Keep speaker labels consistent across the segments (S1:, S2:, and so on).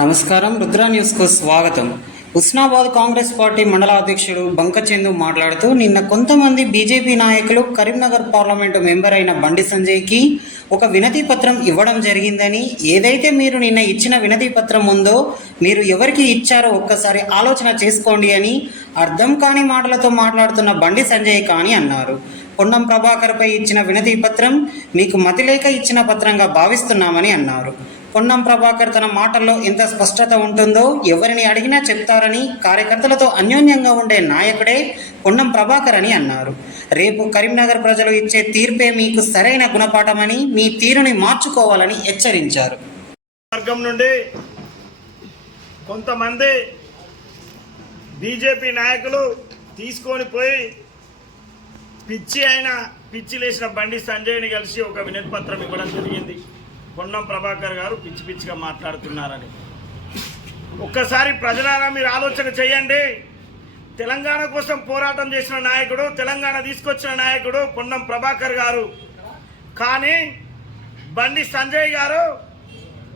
S1: నమస్కారం రుద్ర న్యూస్కు స్వాగతం. ఉస్నాబాద్ కాంగ్రెస్ పార్టీ మండల అధ్యక్షుడు బంకచందు మాట్లాడుతూ నిన్న కొంతమంది బీజేపీ నాయకులు కరీంనగర్ పార్లమెంటు మెంబర్ అయిన బండి సంజయ్కి ఒక వినతి పత్రం ఇవ్వడం జరిగిందని ఏదైతే మీరు నిన్న ఇచ్చిన వినతి పత్రం ఉందో మీరు ఎవరికి ఇచ్చారో ఒక్కసారి ఆలోచన చేసుకోండి అని అర్థం కాని మాటలతో మాట్లాడుతున్న బండి సంజయ్ కాని అన్నారు. పొన్నం ప్రభాకర్పై ఇచ్చిన వినతి పత్రం మీకు మతిలేక ఇచ్చిన పత్రంగా భావిస్తున్నామని అన్నారు. పొన్నం ప్రభాకర్ తన మాటల్లో ఎంత స్పష్టత ఉంటుందో ఎవరిని అడిగినా చెప్తారని కార్యకర్తలతో అన్యోన్యంగా ఉండే నాయకుడే పొన్నం ప్రభాకర్ అని అన్నారు. రేపు కరీంనగర్ ప్రజలు ఇచ్చే తీర్పే మీకు సరైన గుణపాఠమని మీ తీరుని మార్చుకోవాలని హెచ్చరించారు.
S2: వర్గం నుండి కొంతమంది బీజేపీ నాయకులు తీసుకొని పోయి పిచ్చి అయిన పిచ్చి లేచిన బండి సంజయ్ని కలిసి ఒక వినతి పత్రం ఇవ్వడం జరిగింది. కొండం ప్రభాకర్ గారు పిచ్చి పిచ్చిగా మాట్లాడుతున్నారని. ఒక్కసారి ప్రజలారా మీరు ఆలోచన చేయండి. తెలంగాణ కోసం పోరాటం చేసిన నాయకుడు తెలంగాణ తీసుకొచ్చిన నాయకుడు పొన్నం ప్రభాకర్ గారు. కానీ బండి సంజయ్ గారు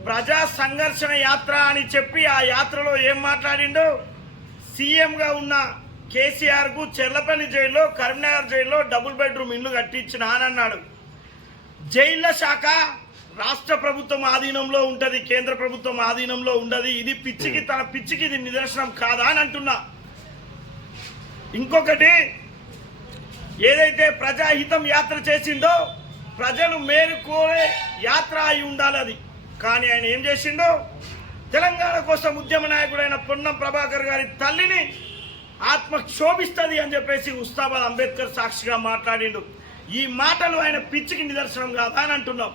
S2: ప్రజా సంఘర్షణ యాత్ర అని చెప్పి ఆ యాత్రలో ఏం మాట్లాడిండు? సీఎంగా ఉన్న కేసీఆర్కు చెర్లపల్లి జైల్లో కరీంనగర్ జైల్లో డబుల్ బెడ్రూమ్ ఇల్లు కట్టించిన అని అన్నాడు జైళ్ళ శాఖ రాష్ట్ర ప్రభుత్వం ఆధీనంలో ఉంటుంది కేంద్ర ప్రభుత్వం ఆధీనంలో ఉండదు ఇది పిచ్చికి తన పిచ్చికి ఇది నిదర్శనం కాదా అని అంటున్నా. ఇంకొకటి ఏదైతే ప్రజాహితం యాత్ర చేసిండో ప్రజలు మేలుకోలే యాత్ర అయి ఉండాలి అది. కానీ ఆయన ఏం చేసిండో తెలంగాణ కోసం ఉద్యమ నాయకుడైన పొన్నం ప్రభాకర్ గారి తల్లిని ఆత్మ క్షోభిస్తుంది అని చెప్పేసి ఉస్తాబాద్ అంబేద్కర్ సాక్షిగా మాట్లాడిండు. ఈ మాటలు ఆయన పిచ్చికి నిదర్శనం కాదా అని అంటున్నాం.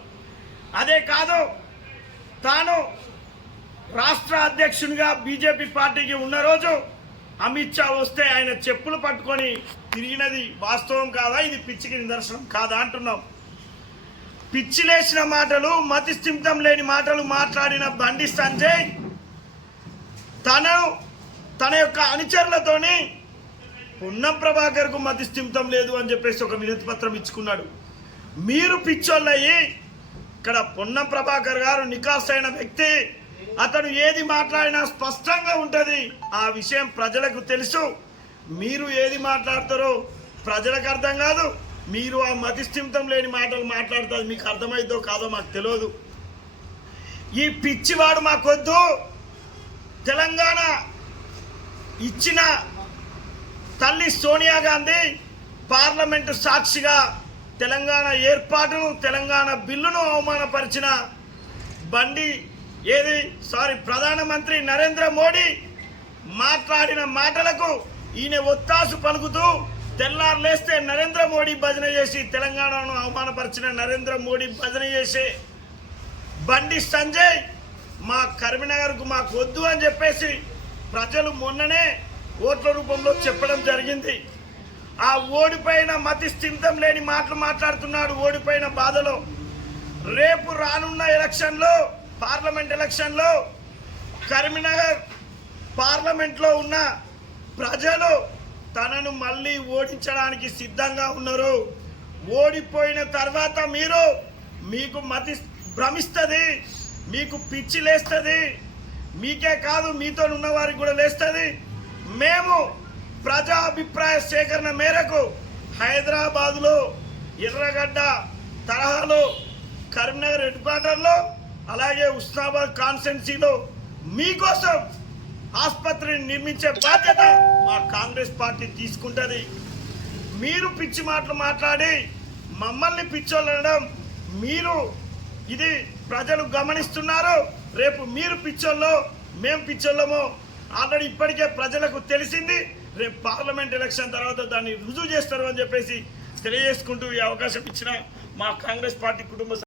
S2: అదే కాదు తాను రాష్ట్ర అధ్యక్షునిగా బీజేపీ పార్టీకి ఉన్న రోజు అమిత్ షా వస్తే ఆయన చెప్పులు పట్టుకొని తిరిగినది వాస్తవం కాదా? ఇది పిచ్చికి నిదర్శనం కాదా అంటున్నాం. పిచ్చి లేచిన మాటలు మతిస్థిమితం లేని మాటలు మాట్లాడిన బండి సంజయ్ తను తన యొక్క అనుచరులతోని ఉన్న ప్రభాకర్కు మతి స్థిమితం లేదు అని చెప్పేసి ఒక వినతి పత్రం ఇచ్చుకున్నాడు. మీరు పిచ్చోళ్ళయ్యి ఇక్కడ పొన్నం ప్రభాకర్ గారు నికాస్ అయిన వ్యక్తి. అతడు ఏది మాట్లాడినా స్పష్టంగా ఉంటుంది. ఆ విషయం ప్రజలకు తెలుసు. మీరు ఏది మాట్లాడతారో ప్రజలకు అర్థం కాదు. మీరు ఆ మతిస్థిమితం లేని మాటలు మాట్లాడతారు. మీకు అర్థమైందో కాదో మాకు తెలియదు. ఈ పిచ్చివాడు మాకొద్దు. తెలంగాణ ఇచ్చిన తల్లి సోనియా గాంధీ పార్లమెంటు సాక్షిగా తెలంగాణ ఏర్పాటును తెలంగాణ బిల్లును అవమానపరిచిన బండి ఏది? సారీ ప్రధానమంత్రి నరేంద్ర మోడీ మాట్లాడిన మాటలకు ఈయన ఒత్తాసు పలుకుతూ తెల్లారులేస్తే నరేంద్ర మోడీ భజన చేసి తెలంగాణను అవమానపరిచిన నరేంద్ర మోడీ భజన చేసే బండి సంజయ్ మా కరీంనగర్కు మాకు వద్దు అని చెప్పేసి ప్రజలు మొన్ననే ఓట్ల రూపంలో చెప్పడం జరిగింది. ఆ ఓడిపోయిన మతి స్థిమితం లేని మాటలు మాట్లాడుతున్నాడు ఓడిపోయిన బాధలో. రేపు రానున్న ఎలక్షన్లో పార్లమెంట్ ఎలక్షన్లో కరీంనగర్ పార్లమెంట్లో ఉన్న ప్రజలు తనను మళ్ళీ ఓడించడానికి సిద్ధంగా ఉన్నారు. ఓడిపోయిన తర్వాత మీరు మీకు మతి భ్రమిస్తుంది మీకు పిచ్చి లేస్తుంది మీకే కాదు మీతో ఉన్న వారికి కూడా లేస్తుంది. మేము ప్రజా అభిప్రాయ సేకరణ మేరకు హైదరాబాదులో ఎర్రగడ్డ తరహాలో కరీంనగర్ హెడ్ క్వార్టర్లో అలాగే ఉస్నాబాద్ కాన్స్టెన్సీలో మీకోసం ఆసుపత్రిని నిర్మించే బాధ్యత మా కాంగ్రెస్ పార్టీ తీసుకుంటుంది. మీరు పిచ్చి మాటలు మాట్లాడి మమ్మల్ని పిచ్చోళ్ళనడం మీరు ఇది ప్రజలు గమనిస్తున్నారు. రేపు మీరు పిచ్చోళ్ళో మేము పిచ్చోళ్ళమో ఆల్రెడీ ఇప్పటికే ప్రజలకు తెలిసింది. రేపు పార్లమెంట్ ఎలక్షన్ తర్వాత దాన్ని రుజువు చేస్తారు అని చెప్పేసి తెలియజేసుకుంటూ ఈ అవకాశం ఇచ్చిన మా కాంగ్రెస్ పార్టీ కుటుంబ